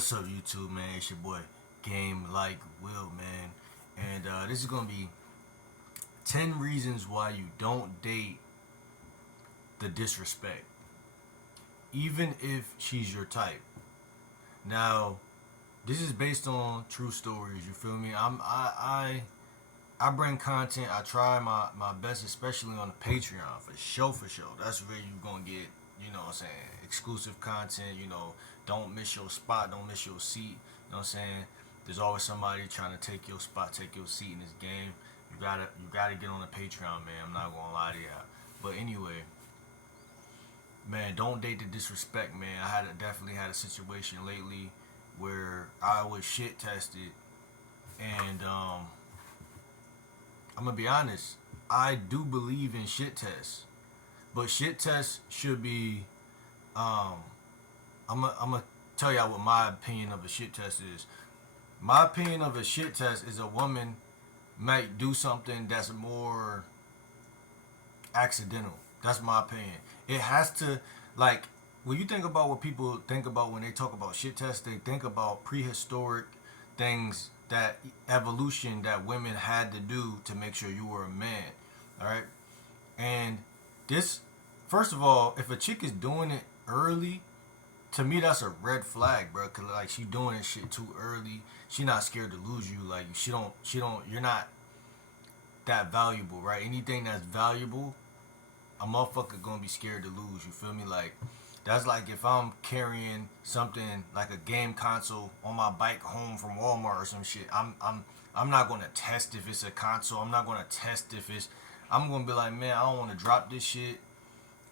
What's up, YouTube, man? It's your boy, Game Like Will, man. And this is going to be 10 reasons why you don't date the disrespect, even if she's your type. Now, this is based on true stories, you feel me? I bring content, I try my best, especially on the Patreon, for sure. That's where you going to get, exclusive content, don't miss your spot, don't miss your seat, There's always somebody trying to take your spot, take your seat in this game. You gotta get on the Patreon, man. I'm not gonna lie to you. But anyway, man, don't date the disrespect, man. Definitely had a situation lately where I was shit tested, and I'm gonna be honest. I do believe in shit tests, but shit tests should be. Um, I'm gonna tell y'all what my opinion of a shit test is. My opinion of a shit test is a woman might do something that's more accidental. That's my opinion. It has to, like, when you think about what people think about when they talk about shit tests, they think about prehistoric things, that evolution that women had to do to make sure you were a man. All right. And this, first of all, if a chick is doing it early, to me that's a red flag, bro. Cause like she doing this shit too early. She not scared to lose you. Like she don't. You're not that valuable, right? Anything that's valuable, a motherfucker gonna be scared to lose. You feel me? Like that's like if I'm carrying something like a game console on my bike home from Walmart or some shit. I'm not gonna test if it's a console. I'm not gonna test if it's. I'm gonna be like, man, I don't want to drop this shit.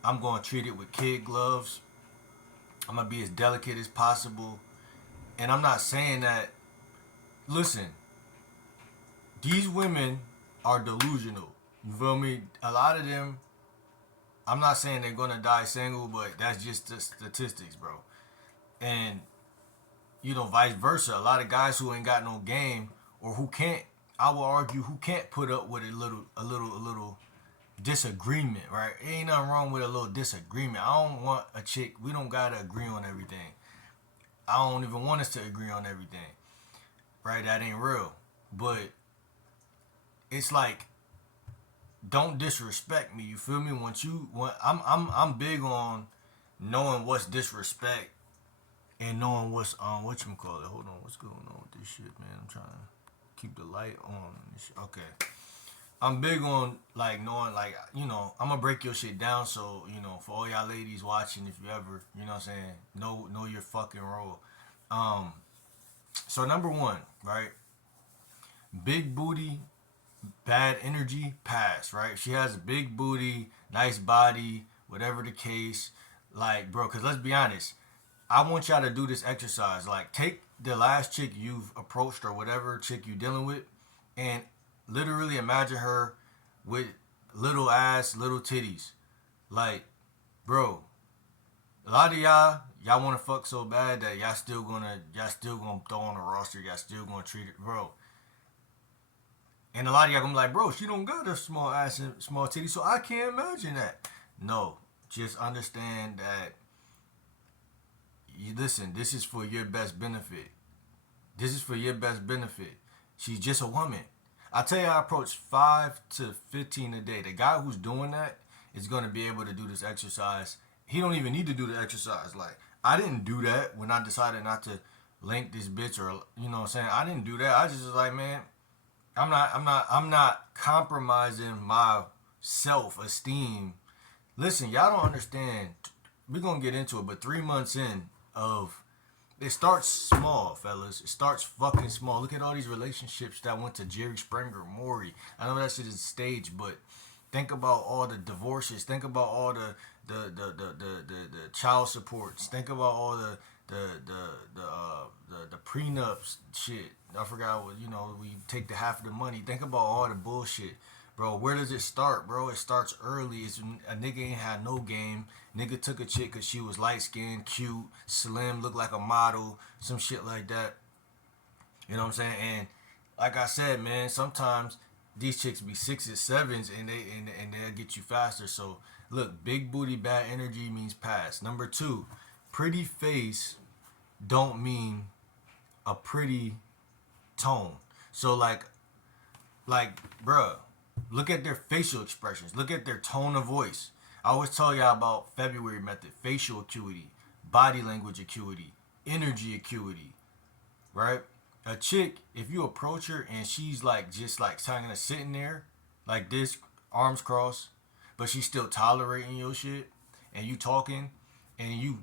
I'm gonna treat it with kid gloves. I'm gonna be as delicate as possible. And I'm not saying that. Listen, these women are delusional. You feel me? A lot of them. I'm not saying they're gonna die single, but that's just the statistics, bro. And vice versa. A lot of guys who ain't got no game or who can't. I will argue who can't put up with a little disagreement, right? Ain't nothing wrong with a little disagreement. I don't want a chick. We don't gotta agree on everything. I don't even want us to agree on everything, right? That ain't real. But it's like, don't disrespect me. You feel me? I'm big on knowing what's disrespect and knowing what's what you call it. Hold on, what's going on with this shit, man? I'm trying to keep the light on. Okay. I'm big on like knowing like I'm gonna break your shit down, so for all y'all ladies watching, if you ever what I'm saying, know your fucking role. Um so number one, right? Big booty, bad energy, pass, right? If she has a big booty, nice body, whatever the case, like bro, cause let's be honest, I want y'all to do this exercise. Like take the last chick you've approached or whatever chick you dealing with, and literally imagine her with little ass, little titties. Like, bro, a lot of y'all want to fuck so bad that y'all still gonna throw on the roster. Y'all still gonna treat it, bro. And a lot of y'all gonna be like, bro, she don't got a small ass and small titties, so I can't imagine that. No, just understand that. You listen. This is for your best benefit. This is for your best benefit. She's just a woman. I tell you, I approach 5 to 15 a day. The guy who's doing that is gonna be able to do this exercise. He don't even need to do the exercise. Like I didn't do that when I decided not to link this bitch, or what I'm saying. I didn't do that. I just was like, man, I'm not compromising my self-esteem. Listen, y'all don't understand. We're gonna get into it, but 3 months in of it starts small, fellas. It starts fucking small. Look at all these relationships that went to Jerry Springer, Maury. I know that shit is staged, but think about all the divorces. Think about all the child supports. Think about all the prenups shit. I forgot what we take the half of the money. Think about all the bullshit. Bro, where does it start, bro? It starts early. It's a nigga ain't had no game. Nigga took a chick cause she was light skinned, cute, slim, looked like a model, some shit like that. You know what I'm saying? And like I said, man, sometimes these chicks be sixes, sevens, and they'll get you faster. So look, big booty, bad energy means pass. Number two, pretty face don't mean a pretty tone. So like, bruh, look at their facial expressions. Look at their tone of voice. I always tell y'all about February method, facial acuity, body language acuity, energy acuity, right? A chick, if you approach her and she's like just like kind of sitting there, like this, arms crossed, but she's still tolerating your shit, and you talking, and you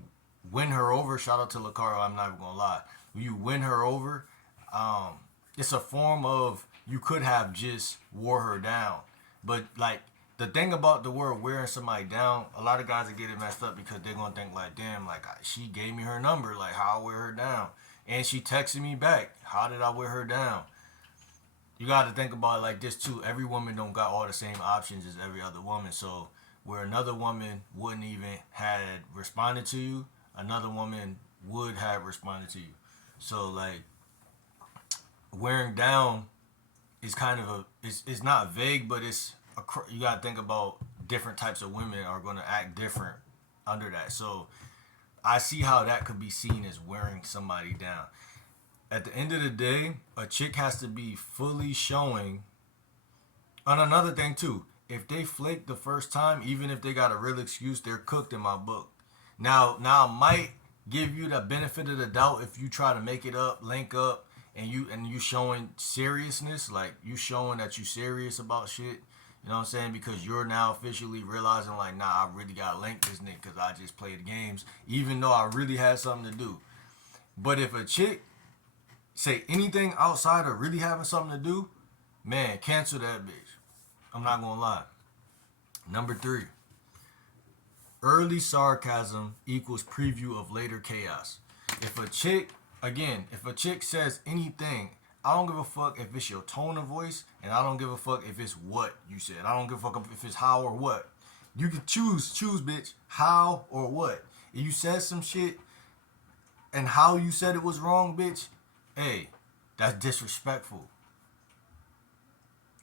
win her over. Shout out to Lacaro, I'm not even gonna lie. When you win her over, it's a form of you could have just wore her down, but like the thing about the word wearing somebody down, a lot of guys are getting messed up because they're gonna think like, damn, like she gave me her number, like how I wear her down, and she texted me back. How did I wear her down? You got to think about it like this too. Every woman don't got all the same options as every other woman. So where another woman wouldn't even had responded to you, another woman would have responded to you. So like wearing down is kind of it's not vague, but you got to think about different types of women are going to act different under that. So I see how that could be seen as wearing somebody down. At the end of the day, a chick has to be fully showing. And another thing too, if they flake the first time, even if they got a real excuse, they're cooked in my book. Now I might give you the benefit of the doubt if you try to make it up, link up, and you showing seriousness, like you showing that you serious about shit. You know what I'm saying? Because you're now officially realizing like, nah, I really got to link this nigga because I just played games, even though I really had something to do. But if a chick say anything outside of really having something to do, man, cancel that bitch. I'm not gonna lie. Number 3, early sarcasm equals preview of later chaos. If a chick says anything, I don't give a fuck if it's your tone of voice, and I don't give a fuck if it's what you said. I don't give a fuck if it's how or what. You can choose, bitch, how or what. If you said some shit and how you said it was wrong, bitch, hey, that's disrespectful.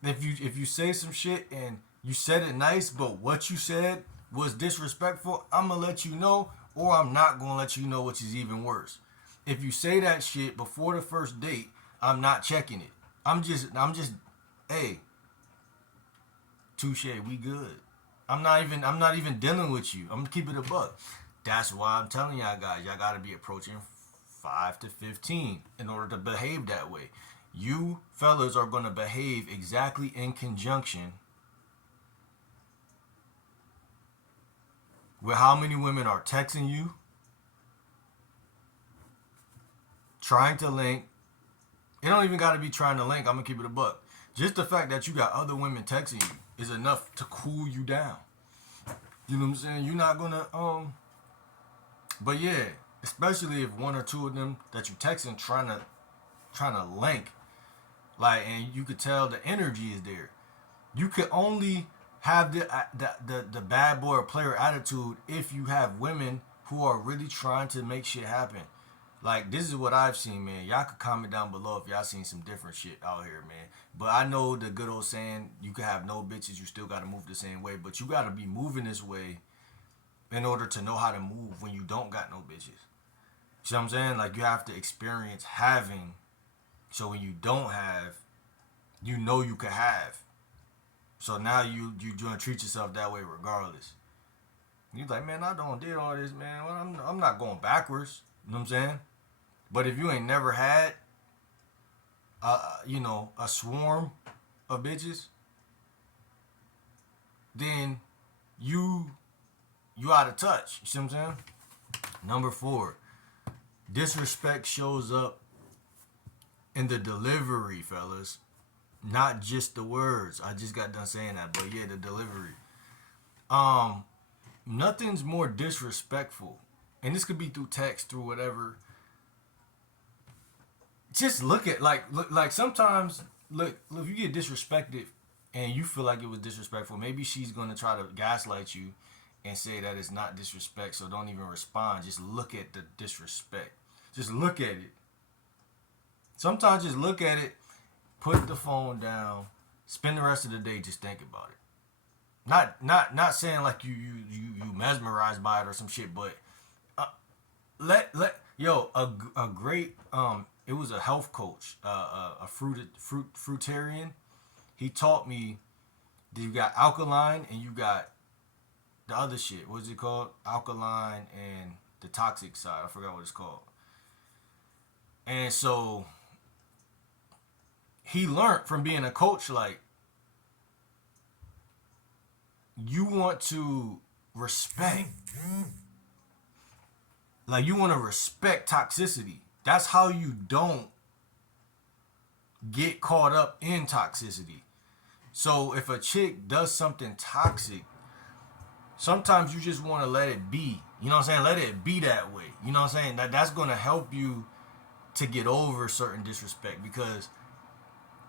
If you say some shit and you said it nice, but what you said was disrespectful, I'm gonna let you know, or I'm not gonna let you know, which is even worse. If you say that shit before the first date, I'm not checking it. I'm just, hey, touche, we good. I'm not even dealing with you. I'm gonna keep it a buck. That's why I'm telling y'all guys, y'all gotta be approaching 5 to 15 in order to behave that way. You fellas are gonna behave exactly in conjunction with how many women are texting you, trying to link. It don't even gotta be trying to link. I'm gonna keep it a buck. Just the fact that you got other women texting you is enough to cool you down. You know what I'm saying? You're not gonna but yeah, especially if one or two of them that you texting trying to link, like, and you could tell the energy is there. You could only have the bad boy or player attitude if you have women who are really trying to make shit happen. Like, this is what I've seen, man. Y'all could comment down below if y'all seen some different shit out here, man. But I know the good old saying, you could have no bitches, you still gotta move the same way. But you gotta be moving this way in order to know how to move when you don't got no bitches. You see what I'm saying? Like, you have to experience having, so when you don't have, you know you could have. So now you gonna treat yourself that way regardless. You're like, man, I don't did all this, man. Well, I'm not going backwards. You know what I'm saying? But if you ain't never had, a swarm of bitches, then you out of touch. You see what I'm saying? Number 4, disrespect shows up in the delivery, fellas. Not just the words. I just got done saying that, but yeah, the delivery. Nothing's more disrespectful, and this could be through text, through whatever. Just look sometimes look if you get disrespected and you feel like it was disrespectful, maybe she's gonna try to gaslight you and say that it's not disrespect, so don't even respond. Just look at the disrespect. Just look at it. Sometimes just look at it, put the phone down, spend the rest of the day just thinking about it. Not saying like you mesmerized by it or some shit, but a great it was a health coach, a fruitarian. He taught me that you got alkaline and you got the other shit. What's it called? Alkaline and the toxic side. I forgot what it's called. And so he learned from being a coach, like, you want to respect, like, you want to respect toxicity. That's how you don't get caught up in toxicity. So if a chick does something toxic, sometimes you just want to let it be. You know what I'm saying? Let it be that way. You know what I'm saying? That's going to help you to get over certain disrespect, because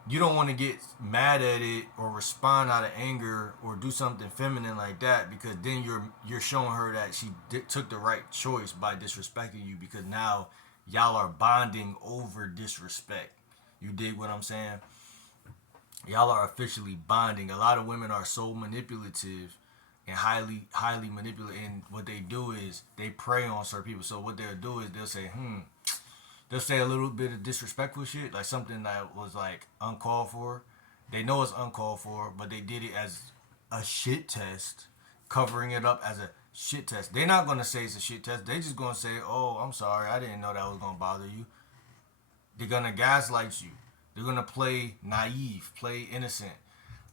you don't want to get mad at it or respond out of anger or do something feminine like that, because then you're showing her that she took the right choice by disrespecting you, because now y'all are bonding over disrespect. You dig what I'm saying? Y'all are officially bonding. A lot of women are so manipulative and highly manipulative, and what they do is they prey on certain people. So what they'll do is they'll say, they'll say a little bit of disrespectful shit, like something that was like uncalled for. They know it's uncalled for, but they did it as a shit test, covering it up as a shit test. They're not gonna say it's a shit test. They just gonna say, "Oh, I'm sorry, I didn't know that was gonna bother you." They're gonna gaslight you. They're gonna play naive, play innocent.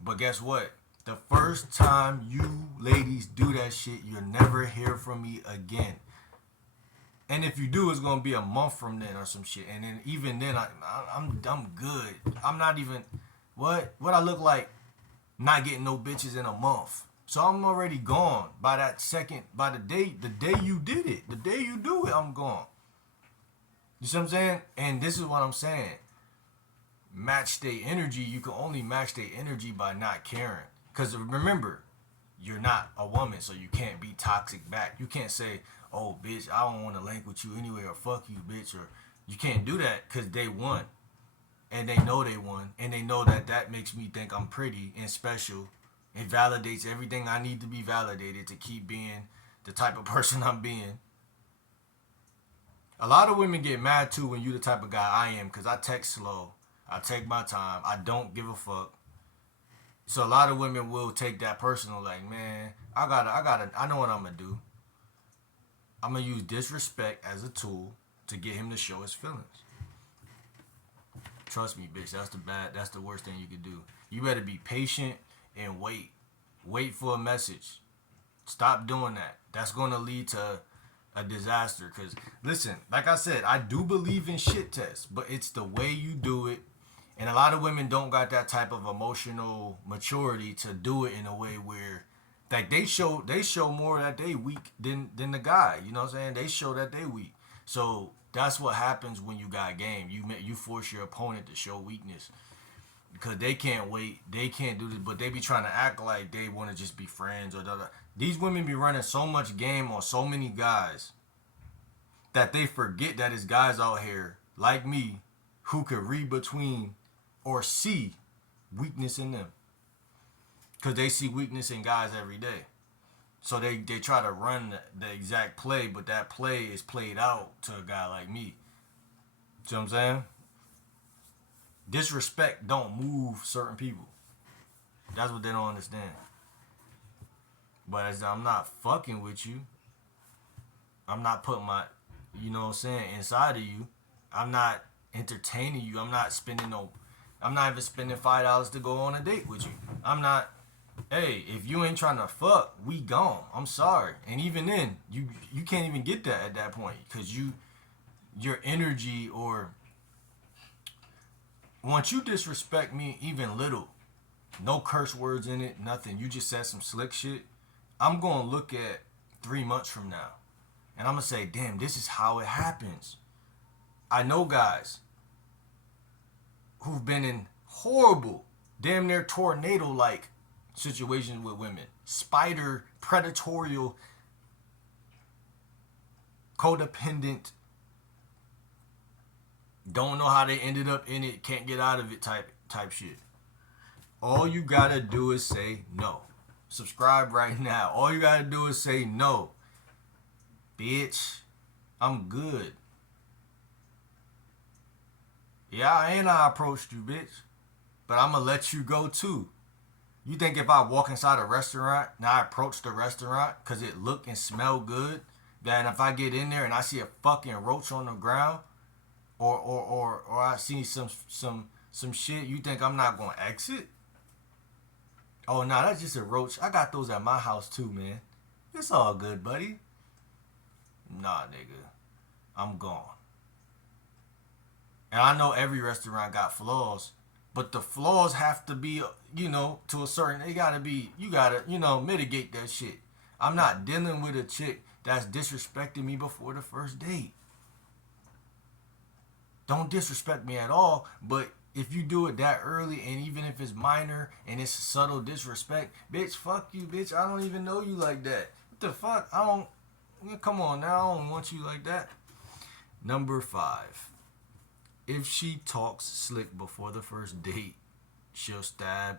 But guess what? The first time you ladies do that shit, you'll never hear from me again. And if you do, it's gonna be a month from then or some shit. And then even then, I'm good. I'm not even what I look like, not getting no bitches in a month. So I'm already gone by that second, by the day you did it, the day you do it, I'm gone. You see what I'm saying? And this is what I'm saying. Match their energy. You can only match their energy by not caring. Because remember, you're not a woman, so you can't be toxic back. You can't say, "Oh, bitch, I don't want to link with you anyway," or "fuck you, bitch," or you can't do that, because they won. And they know they won. And they know that makes me think I'm pretty and special. It validates everything I need to be validated to keep being the type of person I'm being. A lot of women get mad too when you the type of guy I am, because I text slow. I take my time. I don't give a fuck. So a lot of women will take that personal, like, man, I know what I'm gonna do. I'm gonna use disrespect as a tool to get him to show his feelings. Trust me, bitch, that's the worst thing you could do. You better be patient and wait. Wait for a message. Stop doing that. That's gonna lead to a disaster. Cause listen, like I said, I do believe in shit tests, but it's the way you do it. And a lot of women don't got that type of emotional maturity to do it in a way where, like, they show more that they weak than the guy. You know what I'm saying? They show that they weak. So that's what happens when you got game. You force your opponent to show weakness, because they can't wait. They can't do this, but they be trying to act like they want to just be friends or da. These women be running so much game on so many guys that they forget that it's guys out here like me who could read between or see weakness in them, because they see weakness in guys every day. So they try to run the exact play, but that play is played out to a guy like me. See what I'm saying? Disrespect don't move certain people. That's what they don't understand. But as I'm not fucking with you, I'm not putting my, you know what I'm saying, inside of you. I'm not entertaining you. I'm not even spending $5 to go on a date with you. I'm not. Hey, if you ain't trying to fuck, we gone. I'm sorry. And even then, you can't even get that at that point, because your energy, or once you disrespect me even little, no curse words in it, nothing. You just said some slick shit. I'm gonna look at 3 months from now, and I'm gonna say, damn, this is how it happens. I know guys who've been in horrible, damn near tornado-like situations with women. Spider, predatorial, codependent, don't know how they ended up in it, can't get out of it type shit. All you gotta do is say no. Subscribe right now. All you gotta do is say no. Bitch, I'm good. Yeah, and I approached you, bitch. But I'm gonna let you go too. You think if I walk inside a restaurant, now I approach the restaurant because it look and smell good, then if I get in there and I see a fucking roach on the ground, or I see some shit, you think I'm not gonna exit? Oh nah, that's just a roach. I got those at my house too, man. It's all good, buddy. Nah, nigga, I'm gone. And I know every restaurant got flaws, but the flaws have to be, to a certain. They gotta be. You gotta, mitigate that shit. I'm not dealing with a chick that's disrespecting me before the first date. Don't disrespect me at all, but if you do it that early, and even if it's minor and it's subtle disrespect, bitch, fuck you, bitch. I don't even know you like that. What the fuck? I don't. Come on now, I don't want you like that. Number 5. If she talks slick before the first date, she'll stab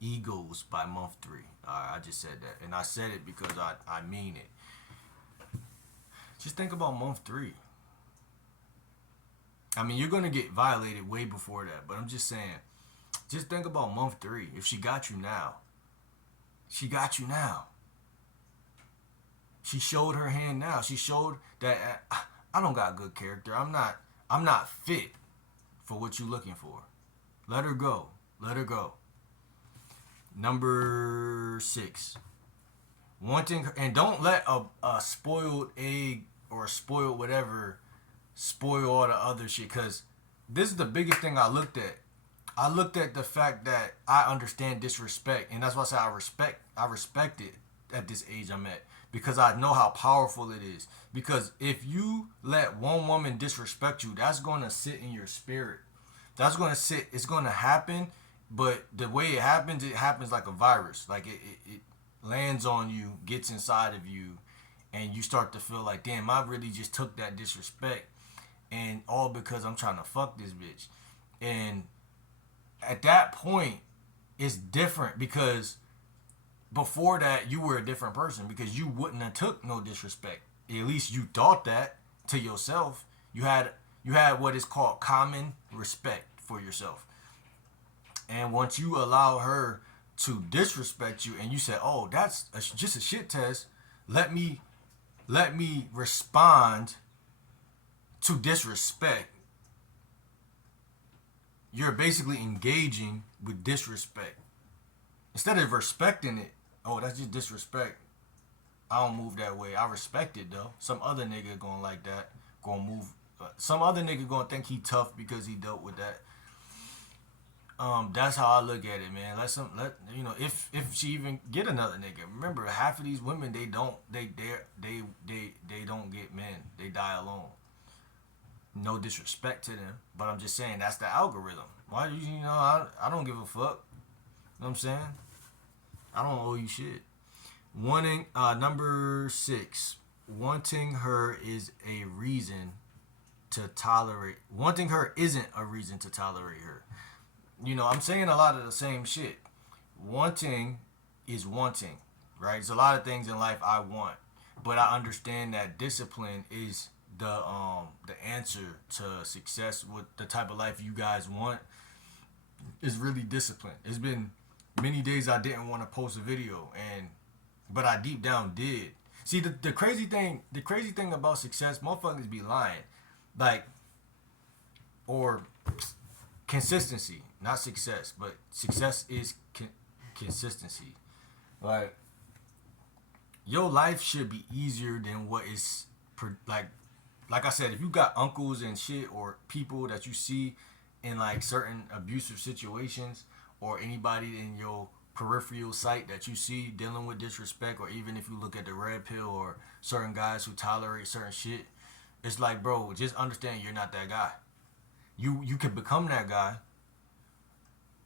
egos by month 3. Alright, I just said that. And I said it because I mean it. Just think about month 3. I mean, you're going to get violated way before that. But I'm just saying, just think about month 3. If she got you now, she got you now. She showed her hand now. She showed that I don't got good character. I'm not fit for what you're looking for. Let her go. Let her go. Number 6. Wanting, and don't let a spoiled egg or spoiled whatever spoil all the other shit. Because this is the biggest thing I looked at. I looked at the fact that I understand disrespect, and that's why I say I respect it at this age I'm at, because I know how powerful it is. Because if you let one woman disrespect you, that's going to sit in your spirit. That's going to sit. It's going to happen, but the way it happens like a virus. Like it lands on you, gets inside of you, and you start to feel like, damn, I really just took that disrespect, and all because I'm trying to fuck this bitch. And at that point, it's different, because before that you were a different person, because you wouldn't have took no disrespect. At least you thought that to yourself. You had what is called common respect for yourself. And once you allow her to disrespect you, and you said, "Oh, just a shit test. Let me respond to disrespect." You're basically engaging with disrespect instead of respecting it. Oh, that's just disrespect. I don't move that way. I respect it though. Some other nigga gonna like that. Gonna move. Some other nigga gonna think he tough because he dealt with that. That's how I look at it, man. If she even get another nigga. Remember, half of these women, they don't get men. They die alone. No disrespect to them, but I'm just saying that's the algorithm. Why do I don't give a fuck. You know what I'm saying? I don't owe you shit. Number 6. Wanting her is a reason to tolerate. Wanting her isn't a reason to tolerate her. I'm saying a lot of the same shit. Wanting is wanting, right? There's a lot of things in life I want, but I understand that discipline is the answer to success. With the type of life you guys want is really discipline. It's been many days I didn't want to post a video, but I deep down did. See, the crazy thing about success, motherfuckers be lying, like, or consistency, not success, but success is consistency. Like, your life should be easier than what is like I said. If you got uncles and shit, or people that you see in like certain abusive situations, or anybody in your peripheral sight that you see dealing with disrespect, or even if you look at the red pill, or certain guys who tolerate certain shit, it's like, bro, just understand you're not that guy. You could become that guy.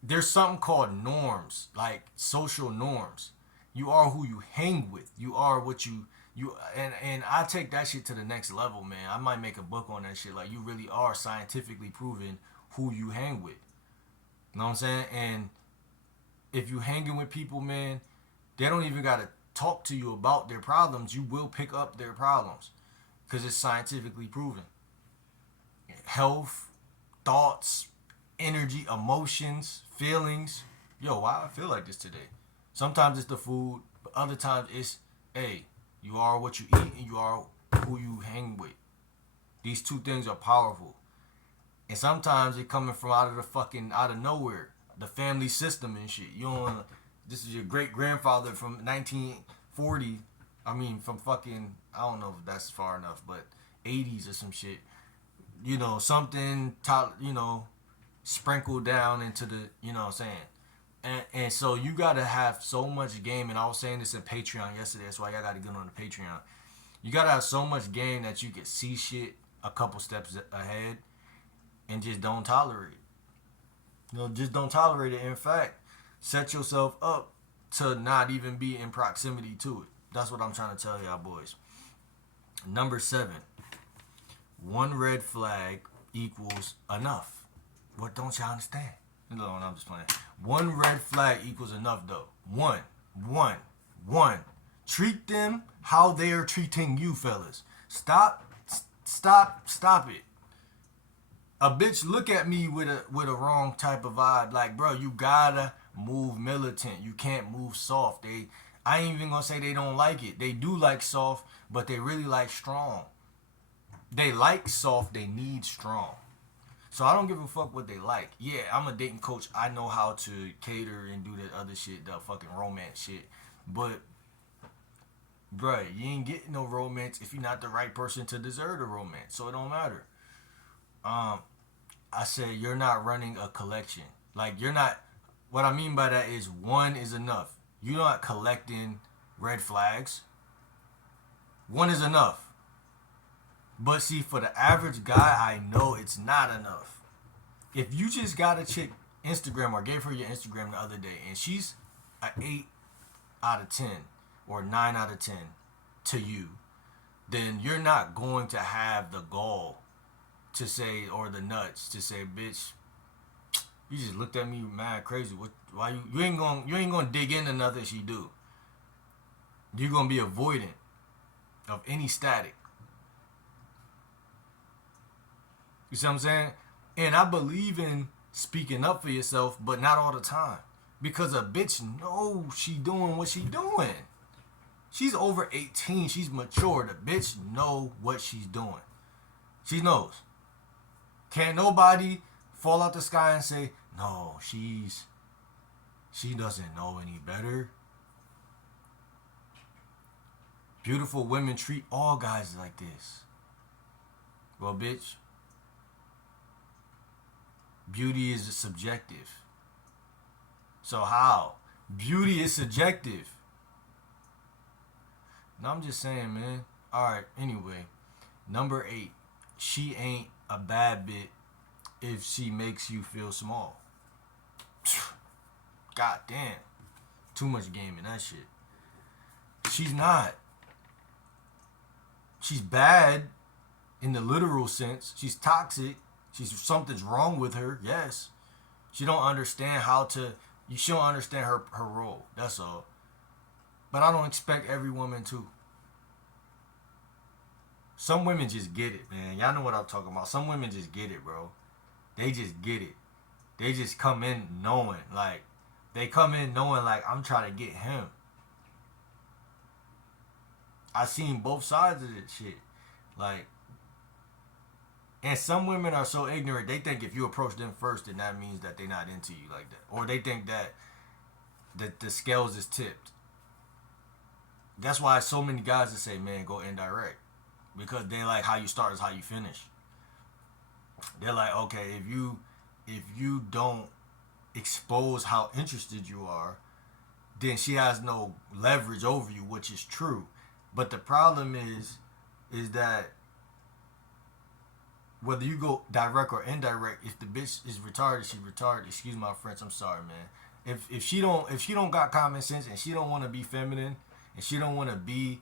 There's something called norms, like social norms. You are who you hang with. You are what you and I take that shit to the next level, man. I might make a book on that shit. Like, you really are scientifically proven who you hang with. You know what I'm saying? And if you hanging with people, man, they don't even gotta talk to you about their problems. You will pick up their problems because it's scientifically proven. Health, thoughts, energy, emotions, feelings. Yo, why I feel like this today? Sometimes it's the food, but other times it's, hey, you are what you eat and you are who you hang with. These two things are powerful. And sometimes it coming from out of nowhere. The family system and shit. You don't this is your great grandfather from 1940. I mean from fucking I don't know if that's far enough, but 80s or some shit. You know, something sprinkled down into the what I'm saying. And so you gotta have so much game, and I was saying this in Patreon yesterday, that's why y'all gotta get on the Patreon. You gotta have so much game that you can see shit a couple steps ahead and just don't tolerate it. Just don't tolerate it. In fact, set yourself up to not even be in proximity to it. That's what I'm trying to tell y'all boys. Number 7. One red flag equals enough. What don't y'all understand? No, I'm just playing. One red flag equals enough though. One. Treat them how they are treating you, fellas. Stop it. A bitch look at me with a wrong type of vibe. Like, bro, you gotta move militant. You can't move soft. I ain't even gonna say they don't like it. They do like soft, but they really like strong. They like soft, they need strong. So I don't give a fuck what they like. Yeah, I'm a dating coach. I know how to cater and do that other shit, the fucking romance shit. But, bruh, you ain't getting no romance if you're not the right person to deserve the romance. So it don't matter. I said you're not running a collection. Like, you're not. What I mean by that is one is enough. You're not collecting red flags. One is enough. But see, for the average guy, I know it's not enough. If you just got a chick Instagram or gave her your Instagram the other day and she's an 8 out of 10 or 9 out of 10 to you, then you're not going to have the gall to say, or the nuts to say, bitch, you just looked at me mad crazy. Why you ain't gonna dig into nothing she do. You're gonna be avoidant of any static. You see what I'm saying? And I believe in speaking up for yourself, but not all the time. Because a bitch knows she doing what she doing. She's over 18. She's mature. The bitch know what she's doing. She knows. Can't nobody fall out the sky and say, no, she doesn't know any better. Beautiful women treat all guys like this. Well, bitch, beauty is subjective. So how? Beauty is subjective. No, I'm just saying, man. Alright, anyway. Number 8. She ain't a bad bit if she makes you feel small. God damn. Too much game in that shit. She's not. She's bad in the literal sense. She's toxic. Something's wrong with her, yes. She don't understand she don't understand her role. That's all. But I don't expect every woman to. Some women just get it, man. Y'all know what I'm talking about. Some women just get it, bro. They just get it. They just come in knowing, like, I'm trying to get him. I seen both sides of this shit. Like, and some women are so ignorant, they think if you approach them first, then that means that they're not into you like that. Or they think that the scales is tipped. That's why so many guys that say, man, go indirect. Because they like how you start is how you finish. They're like, okay, if you don't expose how interested you are, then she has no leverage over you, which is true. But the problem is that whether you go direct or indirect, if the bitch is retarded, she's retarded. Excuse my French, I'm sorry, man. If she don't got common sense and she don't want to be feminine and she don't want to be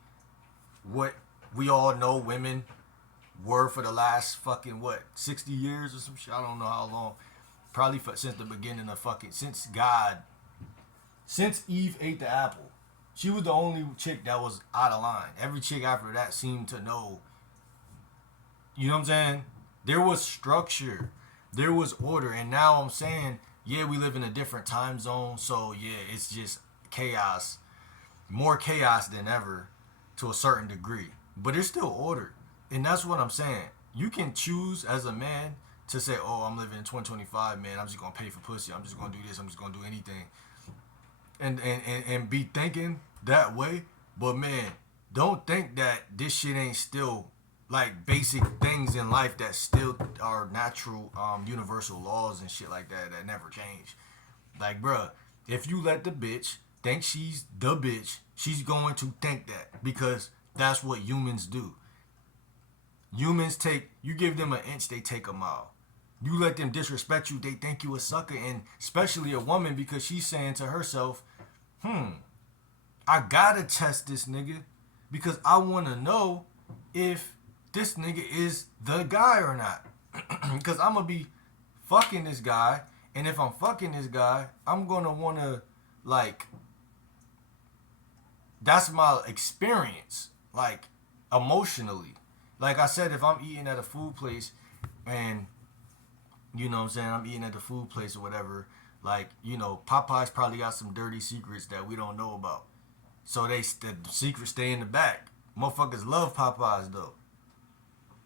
what we all know women were for the last fucking 60 years or some shit. I don't know how long. Probably since the beginning of since Eve ate the apple. She was the only chick that was out of line. Every chick after that seemed to know. You know what I'm saying? There was structure. There was order, and now I'm saying, yeah, we live in a different time zone, so yeah, it's just chaos, more chaos than ever, to a certain degree. But it's still order, and that's what I'm saying. You can choose as a man to say, "Oh, I'm living in 2025, man. I'm just gonna pay for pussy. I'm just gonna do this. I'm just gonna do anything," and be thinking that way. But man, don't think that this shit ain't still like basic things in life that still are natural, universal laws and shit like that that never change. Like, bruh, if you let the bitch think she's the bitch, she's going to think that because that's what humans do. Humans take, you give them an inch, they take a mile. You let them disrespect you, they think you a sucker, and especially a woman because she's saying to herself, I gotta test this nigga because I wanna know if this nigga is the guy or not. Because I'm gonna be fucking this guy, and if I'm fucking this guy, I'm gonna wanna, like, that's my experience, like, emotionally. Like I said, if I'm eating at a food place and, you know what I'm saying, I'm eating at the food place or whatever, like, you know, Popeyes probably got some dirty secrets that we don't know about. So the secrets stay in the back. Motherfuckers love Popeyes though,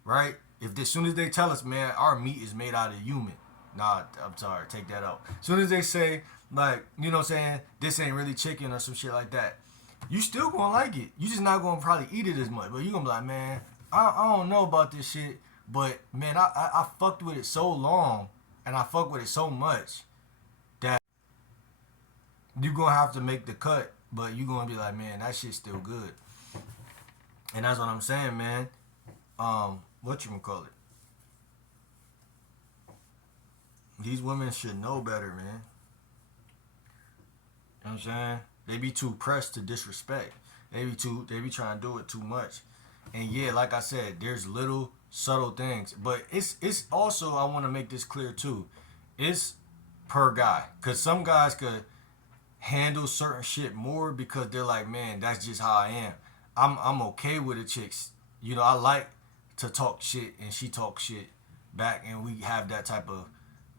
right? If as soon as they tell us, man, our meat is made out of human. Nah, I'm sorry, take that out. As soon as they say, like, you know what I'm saying, this ain't really chicken or some shit like that, you still gonna like it. You just not gonna probably eat it as much. But you gonna be like, man, I don't know about this shit. But man, I fucked with it so long and I fucked with it so much that you gonna have to make the cut. But you gonna be like, man, that shit's still good. And that's what I'm saying, man. Whatchamacallit? These women should know better, man. You know what I'm saying? They be too pressed to disrespect. They be trying to do it too much. And yeah, like I said, there's little subtle things. But it's also, I want to make this clear too. It's per guy. Cause some guys could handle certain shit more because they're like, man, that's just how I am. I'm okay with the chicks. You know, I like to talk shit and she talks shit back, and we have that type of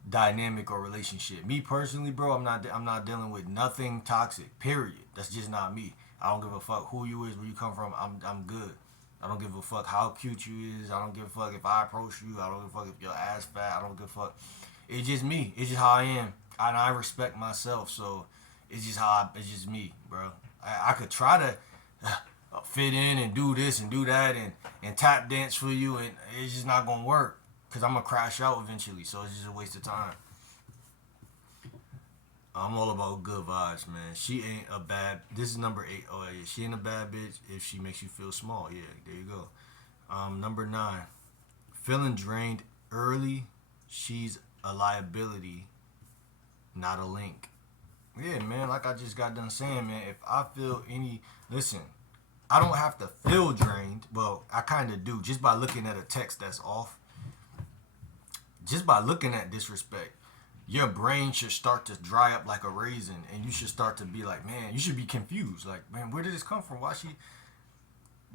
dynamic or relationship. Me personally, bro, I'm not dealing with nothing toxic. Period. That's just not me. I don't give a fuck who you is, where you come from. I'm good. I don't give a fuck how cute you is. I don't give a fuck if I approach you. I don't give a fuck if your ass fat. I don't give a fuck. It's just me. It's just how I am, and I respect myself. So it's just me, bro. I could try to fit in and do this and do that and tap dance for you, and it's just not gonna work because I'm gonna crash out eventually. So it's just a waste of time. I'm all about good vibes, man. She ain't a bad. This is number 8. Oh yeah, she ain't a bad bitch if she makes you feel small. Yeah, there you go. Number 9, feeling drained early. She's a liability, not a link. Yeah, man. Like I just got done saying, man. If I feel any, listen, I don't have to feel drained. Well, I kind of do just by looking at a text that's off. Just by looking at disrespect, your brain should start to dry up like a raisin, and you should start to be like, man, you should be confused. Like, man, where did this come from? Why she?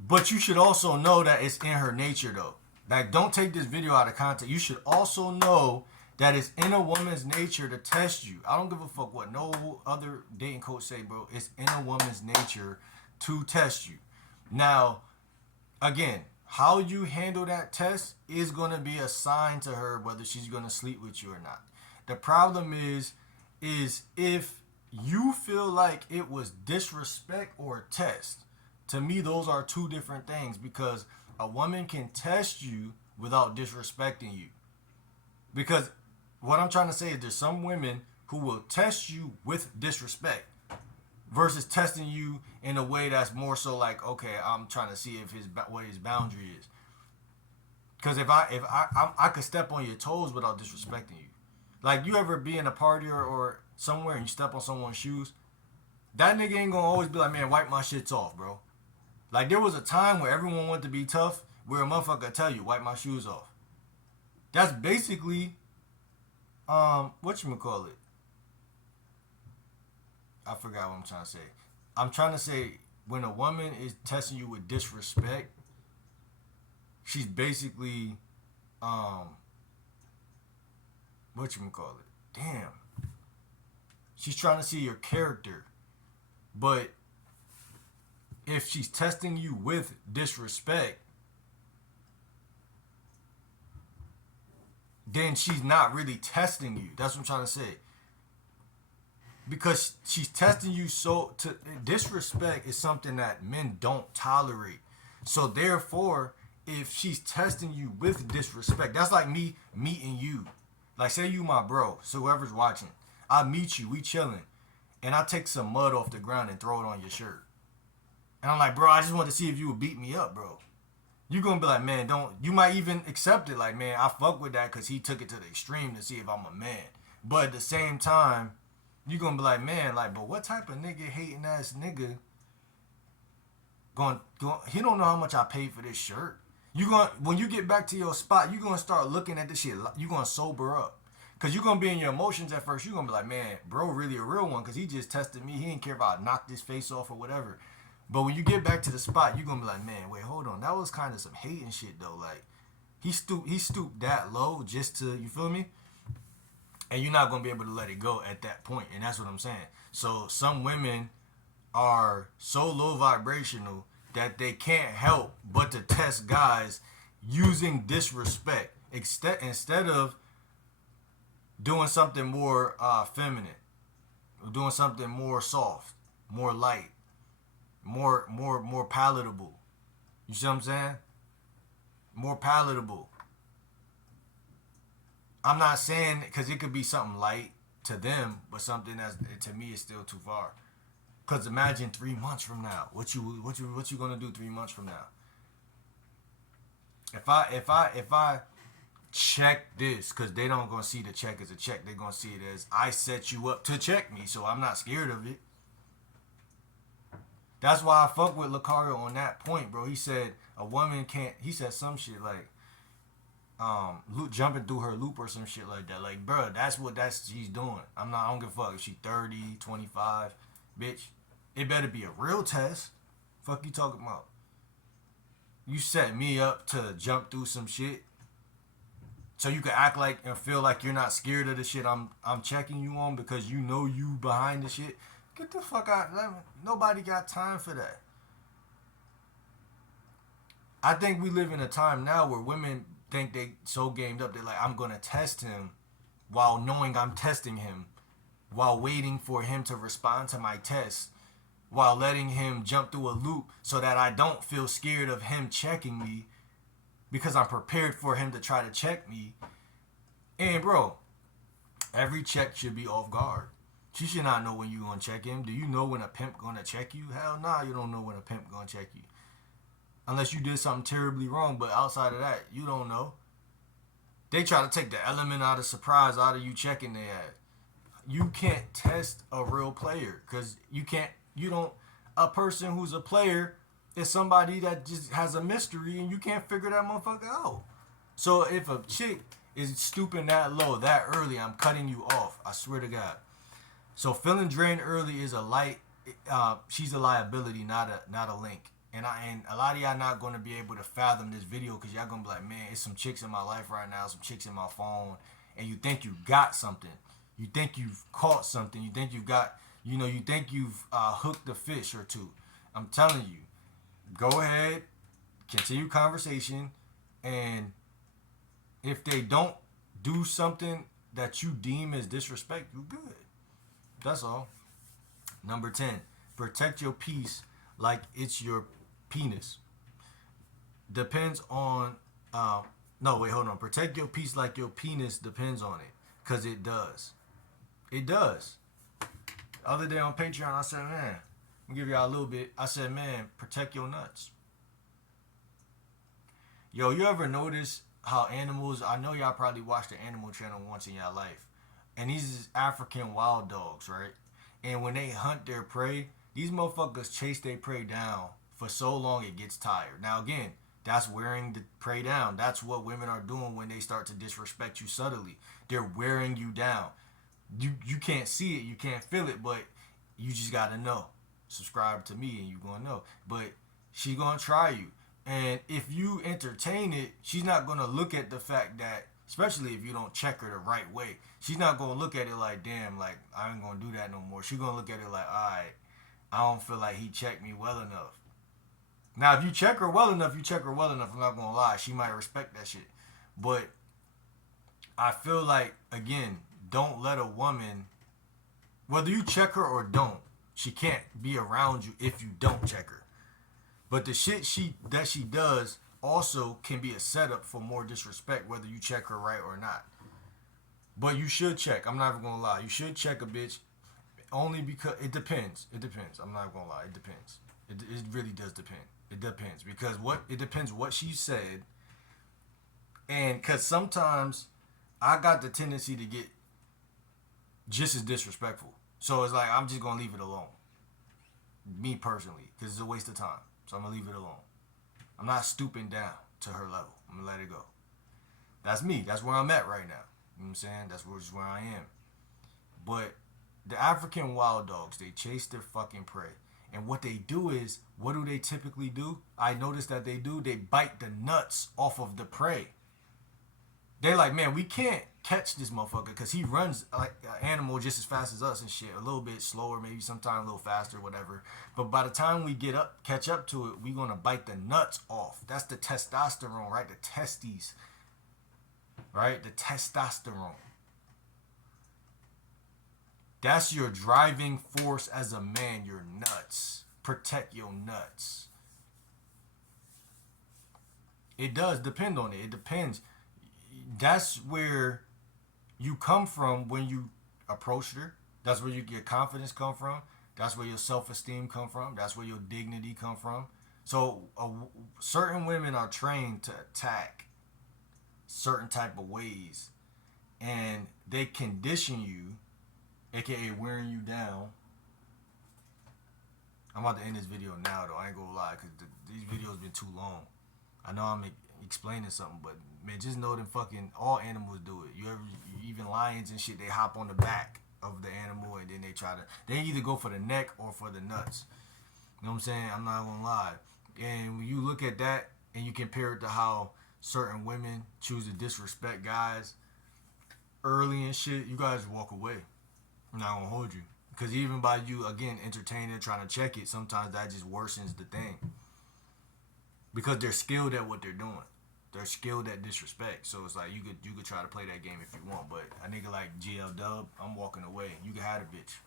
But you should also know that it's in her nature, though. Like, don't take this video out of context. You should also know that it's in a woman's nature to test you. I don't give a fuck what no other dating coach say, bro. It's in a woman's nature to test you. Now, again, how you handle that test is going to be a sign to her whether she's going to sleep with you or not. The problem is if you feel like it was disrespect or a test. To me, those are two different things because a woman can test you without disrespecting you. Because what I'm trying to say is there's some women who will test you with disrespect versus testing you in a way that's more so like, okay, I'm trying to see if what his boundary is. Because if I could step on your toes without disrespecting you. Like, you ever be in a party or somewhere and you step on someone's shoes? That nigga ain't gonna always be like, man, wipe my shits off, bro. Like, there was a time where everyone wanted to be tough, where a motherfucker tell you, wipe my shoes off. That's basically, whatchamacallit? I forgot what I'm trying to say. I'm trying to say, when a woman is testing you with disrespect, she's basically, whatchamacallit. Damn. She's trying to see your character. But if she's testing you with disrespect, then she's not really testing you. That's what I'm trying to say. Because she's testing you disrespect is something that men don't tolerate. So therefore, if she's testing you with disrespect, that's like me meeting you. Like say you my bro, so whoever's watching, I meet you, we chilling, and I take some mud off the ground and throw it on your shirt. And I'm like, bro, I just want to see if you would beat me up, bro. You gonna be like, man, don't. You might even accept it, like, man, I fuck with that because he took it to the extreme to see if I'm a man. But at the same time, you gonna be like, man, like, but what type of nigga hating ass nigga going? He don't know how much I paid for this shirt. You gonna when you get back to your spot, you gonna start looking at this shit. You gonna sober up. Cause you're gonna be in your emotions at first. You're gonna be like, man, bro, really a real one. Cause he just tested me. He didn't care if I knocked his face off or whatever. But when you get back to the spot, you're gonna be like, man, wait, hold on. That was kind of some hating shit though. Like, he stooped that low just to, you feel me? And you're not gonna be able to let it go at that point. And that's what I'm saying. So some women are so low vibrational that they can't help but to test guys using disrespect. Instead of doing something more feminine, doing something more soft, more light, more palatable. You see what I'm saying? More palatable. I'm not saying because it could be something light to them, but something that's to me is still too far. Cause imagine 3 months from now, what you gonna do 3 months from now? If I check this, cause they don't gonna see the check as a check, they're gonna see it as I set you up to check me, so I'm not scared of it. That's why I fuck with Lucario on that point, bro. He said a woman can't. He said some shit like, jumping through her loop or some shit like that. Like, bro, that's she's doing. I don't give a fuck if she 30, 25, bitch. It better be a real test. Fuck you talking about? You set me up to jump through some shit, so you can act like and feel like you're not scared of the shit I'm checking you on because you know you behind the shit. Get the fuck out. Nobody got time for that. I think we live in a time now where women think they so gamed up. They're like, I'm going to test him while knowing I'm testing him, while waiting for him to respond to my test, while letting him jump through a loop so that I don't feel scared of him checking me because I'm prepared for him to try to check me. And bro, every check should be off guard. She should not know when you gonna check him. Do you know when a pimp gonna check you? Hell nah, you don't know when a pimp gonna check you. Unless you did something terribly wrong, but outside of that, you don't know. They try to take the element out of surprise out of you checking their ass. You can't test a real player because a person who's a player is somebody that just has a mystery and you can't figure that motherfucker out. So if a chick is stooping that low that early, I'm cutting you off. I swear to God. So feeling drained early is she's a liability, not a link. And a lot of y'all not going to be able to fathom this video because y'all going to be like, man, it's some chicks in my life right now, some chicks in my phone, and you think you got something. You think you've caught something. You think you've got, you think you've hooked a fish or two. I'm telling you, go ahead, continue conversation, and if they don't do something that you deem as disrespect, you good. That's all. Number 10, protect your peace like it's your penis. Depends on, no, wait, hold on. Protect your peace like your penis depends on it. Because it does. It does. The other day on Patreon, I said, man, I'm going to give y'all a little bit. I said, man, protect your nuts. Yo, you ever notice how animals, I know y'all probably watched the Animal Channel once in your life. And these is African wild dogs, right? And when they hunt their prey, these motherfuckers chase their prey down for so long it gets tired. Now again, that's wearing the prey down. That's what women are doing when they start to disrespect you subtly. They're wearing you down. You can't see it, you can't feel it, but you just gotta know. Subscribe to me and you gonna know. But she gonna try you. And if you entertain it, she's not gonna look at the fact that Especially if you don't check her the right way. She's not gonna look at it like, damn, like I ain't gonna do that no more. She's gonna look at it like, alright, I don't feel like he checked me well enough. Now, if you check her well enough, you check her well enough. I'm not gonna lie, she might respect that shit. But I feel like, again, don't let a woman, whether you check her or don't, she can't be around you if you don't check her. But the shit that she does also can be a setup for more disrespect, whether you check her right or not. But you should check. I'm not even gonna lie. You should check a bitch, only because it depends. It depends. I'm not gonna lie. It depends. It really does depend. It depends because it depends what she said, and because sometimes I got the tendency to get just as disrespectful. So it's like I'm just gonna leave it alone. Me personally, because it's a waste of time. So I'm gonna leave it alone. I'm not stooping down to her level. I'm gonna let it go. That's me. That's where I'm at right now. You know what I'm saying? That's just where I am. But the African wild dogs, they chase their fucking prey. And what they do is, what do they typically do? I noticed that they bite the nuts off of the prey. They're like, man, we can't catch this motherfucker because he runs like an animal just as fast as us and shit. A little bit slower, maybe sometimes a little faster, whatever. But by the time we catch up to it, we're gonna bite the nuts off. That's the testosterone, right? The testes, right? The testosterone. That's your driving force as a man. Your nuts. Protect your nuts. It does depend on it. It depends. That's where you come from when you approach her. That's where your confidence come from. That's where your self-esteem come from. That's where your dignity come from. So certain women are trained to attack certain type of ways, and they condition you, aka wearing you down. I'm about to end this video now though. I ain't gonna lie, because these videos been too long. I know I'm explaining something, but man, just know them fucking all animals do it. Even lions and shit, they hop on the back of the animal and then they either go for the neck or for the nuts. You know what I'm saying? I'm not gonna lie. And when you look at that and you compare it to how certain women choose to disrespect guys early and shit, you guys walk away. I'm not gonna hold you. Because even by you, again, entertaining it, trying to check it, sometimes that just worsens the thing. Because they're skilled at what they're doing. They're skilled at disrespect. So it's like you could try to play that game if you want. But a nigga like GL Dub, I'm walking away. You can have a bitch.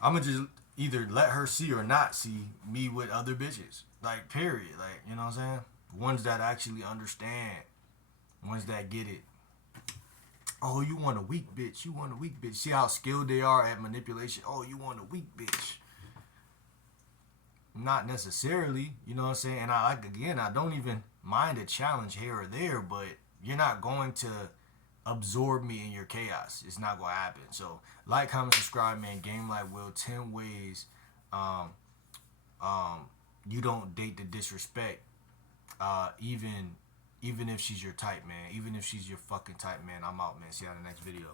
I'm going to just either let her see or not see me with other bitches. Like, period. Like, you know what I'm saying? Ones that actually understand. Ones that get it. Oh, you want a weak bitch. You want a weak bitch. See how skilled they are at manipulation? Oh, you want a weak bitch. Not necessarily, you know what I'm saying? And I don't even mind a challenge here or there, but you're not going to absorb me in your chaos. It's not going to happen. So, like, comment, subscribe, man. Game like Will, 10 ways you don't date the disrespect. Even if she's your type, man. Even if she's your fucking type, man. I'm out, man. See you on the next video.